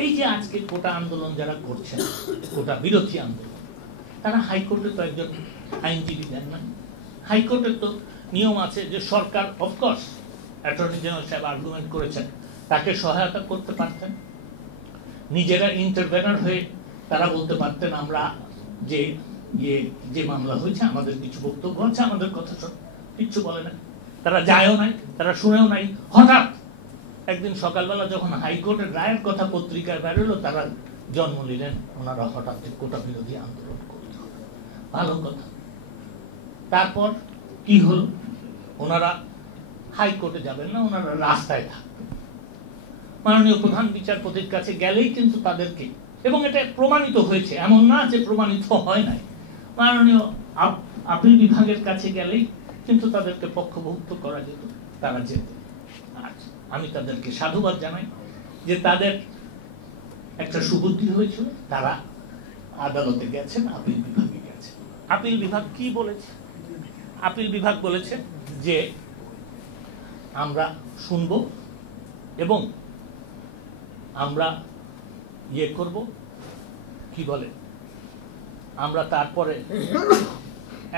এই যে আজকে কোটা আন্দোলন যারা করছেন, কোটা বিরোধী আন্দোলন, তারা হাইকোর্টে তো একজন আইনজীবী দেন না। হাইকোর্টের তো নিয়ম আছে যে সরকার, অফকোর্স অ্যাটর্নি জেনারেল সাহেব আর্গুমেন্ট করেছেন, তাকে সহায়তা করতে পারতেন, নিজেরা ইন্টারভেনার হয়ে তারা বলতে পারতেন আমরা যে মামলা হয়েছে আমাদের কিছু বক্তব্য আছে, আমাদের কথা কিচ্ছু বলে না, তারা যায়ও নাই, তারা শুনেও নাই। হঠাৎ একদিন সকালবেলা যখন হাইকোর্টের রায়ের কথা পত্রিকায় বেরোলো, তারা জন্ম নিলেন ওনারা হঠাৎ কোটা বিরোধী আন্দোলন করতে হবে। ভালো কথা। তারপর কি হলো? ওনারা হাইকোর্টে যাবেন না, ওনারা রাস্তায় থাকবেন। মাননীয় প্রধান বিচারপতির কাছে গেলেই কিন্তু তাদেরকে, এবং এটা প্রমাণিত হয়েছে, এমন না যে প্রমাণিত হয় নাই, মাননীয় আপিল বিভাগের কাছে গেলেই কিন্তু তাদেরকে পক্ষভুক্ত করা যেত, তারা যেত। আচ্ছা, আমি তাদেরকে সাধুবাদ জানাই যে তাদের একটা সুবুদ্ধি হয়েছিল, তারা আদালতে গেছেন, আপিল বিভাগে গেছেন। আপিল বিভাগ কি বলেছে? আপিল বিভাগ বলেছে যে আমরা শুনব এবং আমরা করব, কি বলে, আমরা তারপরে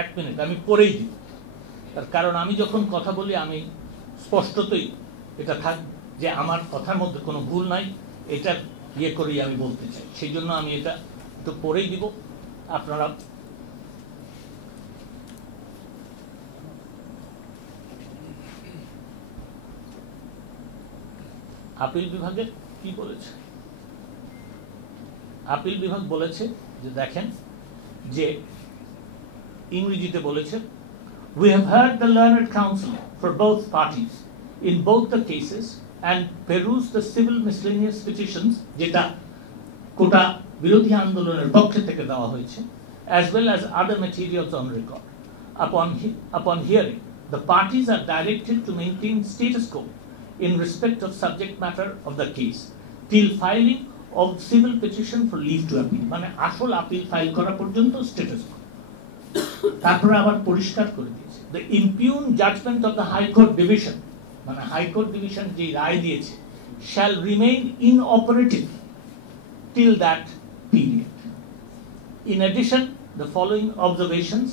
1 মিনিট আমি পড়েই দিব, তার কারণ আমি যখন কথা বলি আমি স্পষ্টতই এটা থাক যে আমার কথার মধ্যে কোনো ভুল নাই, এটা করেই আমি বলতে চাই, সেই জন্য আমি এটা একটু পড়েই দিব। আপনারা আপিল বিভাগের কি বলেছে? আপিল বিভাগ বলেছে যে দেখেন, যে ইংরেজিতে বলেছে, we have heard the learned counsel for both parties in both the cases and perused the civil miscellaneous petitions যেটা কোটা বিরোধী আন্দোলনের পক্ষে থেকে দেওয়া হয়েছে, as well as other materials on record. Upon hearing, the parties are directed to maintain status quo in respect of subject matter of the case till filing of civil petition for leave to appeal, মানে আসল appeal file করা পর্যন্ত status কো। তারপরে আবার পরিষ্কার করে দিয়েছে, the impugned judgment of the High Court Division, মানে হাইকোর্ট ডিভিশন যে রায় দিয়েছে, shall remain inoperative till that period. In addition, the following observations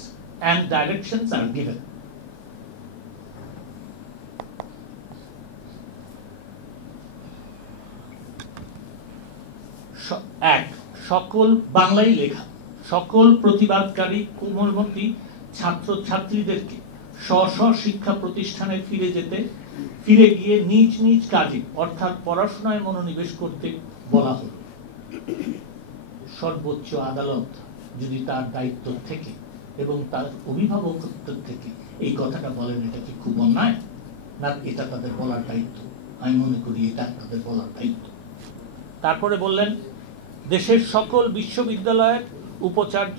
and directions are given. এক, সকল বাংলায় লেখা, সকল প্রতিবাদকারী কোমলমতি ছাত্র ছাত্রীদেরকে স্ব শিক্ষা প্রতিষ্ঠানে ফিরে গিয়ে নিজ নিজ কাজে অর্থাৎ পড়াশোনায় মনোনিবেশ করতে বলা হলো। সর্বোচ্চ আদালত যদি তার দায়িত্ব থেকে এবং তার অভিভাবকত্ব থেকে এই কথাটা বলেন, এটা কি খুব অন্যায় না? এটা তাদের বলার দায়িত্ব, আমি মনে করি এটা তাদের বলার দায়িত্ব। তারপরে বললেন, দেশের সকল বিশ্ববিদ্যালয়ের উপাচার্য,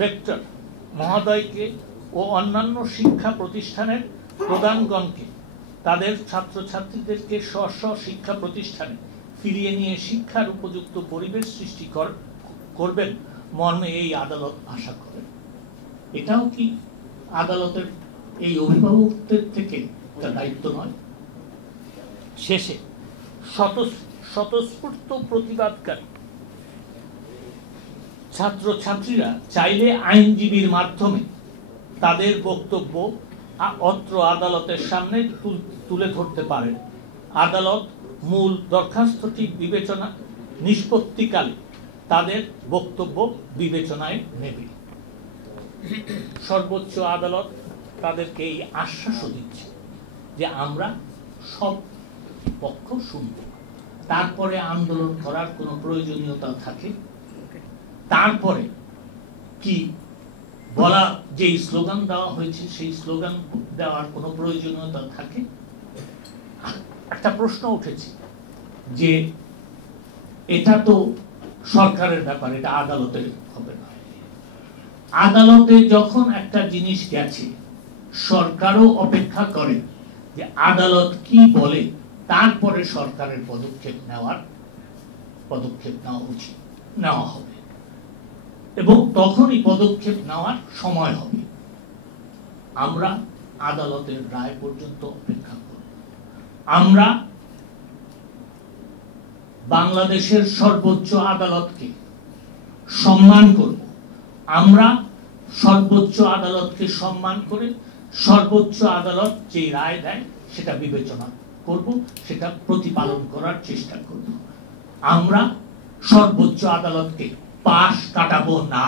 রেক্টর মহোদয়কে ও অন্যান্য শিক্ষা প্রতিষ্ঠানের প্রধানগণকে তাদের ছাত্রছাত্রীদেরকে স্ব শিক্ষা প্রতিষ্ঠানে ফিরিয়ে নিয়ে শিক্ষার উপযুক্ত পরিবেশ সৃষ্টি করবেন মর্মে এই আদালত আশা করেন। এটাও কি আদালতের এই অভিভাবকদের থেকে একটা দায়িত্ব নয়? শেষে স্বতঃস্ফূর্ত প্রতিবাদকারী ছাত্রছাত্রীরা চাইলে আইনজীবীর মাধ্যমে তাদের বক্তব্য অত্র আদালতের সামনে তুলে ধরতে পারেন। আদালত মূল দরখাস্তটি নিষ্পত্তিকালে তাদের বক্তব্য বিবেচনায় নেবে। সর্বোচ্চ আদালত তাদেরকে এই আশ্বাসও দিচ্ছে যে আমরা সব পক্ষ শুনব, তারপরে আন্দোলন করার কোনো প্রয়োজনীয়তা থাকে, তারপরে কি বলা, যে স্লোগান দেওয়া হয়েছে সেই স্লোগান দেওয়ার কোনো প্রয়োজনীয়তা থাকে। একটা প্রশ্ন উঠেছে যে এটা তো সরকারের ব্যাপার, এটা আদালতের হবে না। আদালতে যখন একটা জিনিস গেছে, সরকারও অপেক্ষা করে যে আদালত কি বলে, তারপরে সরকারের পদক্ষেপ নেওয়া উচিত, নেওয়া হবে, এবং তখনই পদক্ষেপ নেওয়ার সময় হবে। আমরা আদালতের রায় পর্যন্ত অপেক্ষা করব। আমরা বাংলাদেশের সর্বোচ্চ আদালতকে সম্মান করব। আমরা সর্বোচ্চ আদালতকে সম্মান করে সর্বোচ্চ আদালত যে রায় দেয় সেটা বিবেচনা করব, সেটা প্রতিপালন করার চেষ্টা করব। আমরা সর্বোচ্চ আদালতকে পাশ কাটাবো না।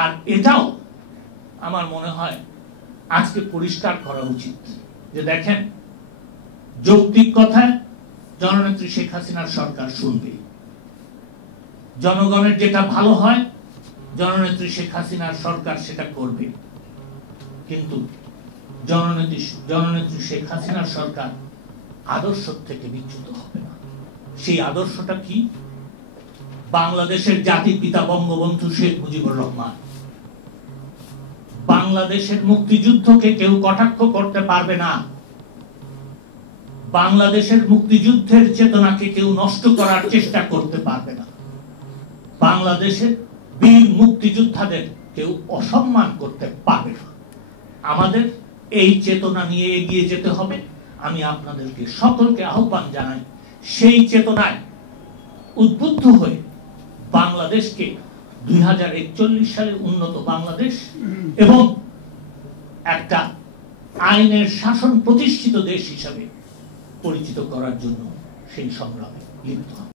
আর এটাও আমার মনে হয় আজকে পরিষ্কার করা উচিত যে দেখেন, যৌক্তিক কথায় জননেত্রী শেখ হাসিনার সরকার শুনবে, জনগণের যেটা ভালো হয় জননেত্রী শেখ হাসিনার সরকার সেটা করবে। কিন্তু জননেত্রী শেখ হাসিনার সরকার আদর্শ থেকে বিচ্যুত হবে না। সেই আদর্শটা কি? বাংলাদেশের জাতির পিতা বঙ্গবন্ধু শেখ মুজিবুর রহমান। বাংলাদেশের মুক্তিযুদ্ধকে কেউ কটাক্ষ করতে পারবে না, বাংলাদেশের মুক্তিযুদ্ধের চেতনাকে কেউ নষ্ট করার চেষ্টা করতে পারবে না, বাংলাদেশের বীর মুক্তিযোদ্ধাদের কেউ অসম্মান করতে পারবে না। আমাদের এই চেতনা নিয়ে এগিয়ে যেতে হবে। আমি আপনাদেরকে সকলকে আহ্বান জানাই, সেই চেতনায় উদ্বুদ্ধ হয়ে বাংলাদেশকে 2041 সালে উন্নত বাংলাদেশ এবং একটা আইনের শাসন প্রতিষ্ঠিত দেশ হিসাবে পরিচিত করার জন্য সেই সংগ্রামে লিপ্ত।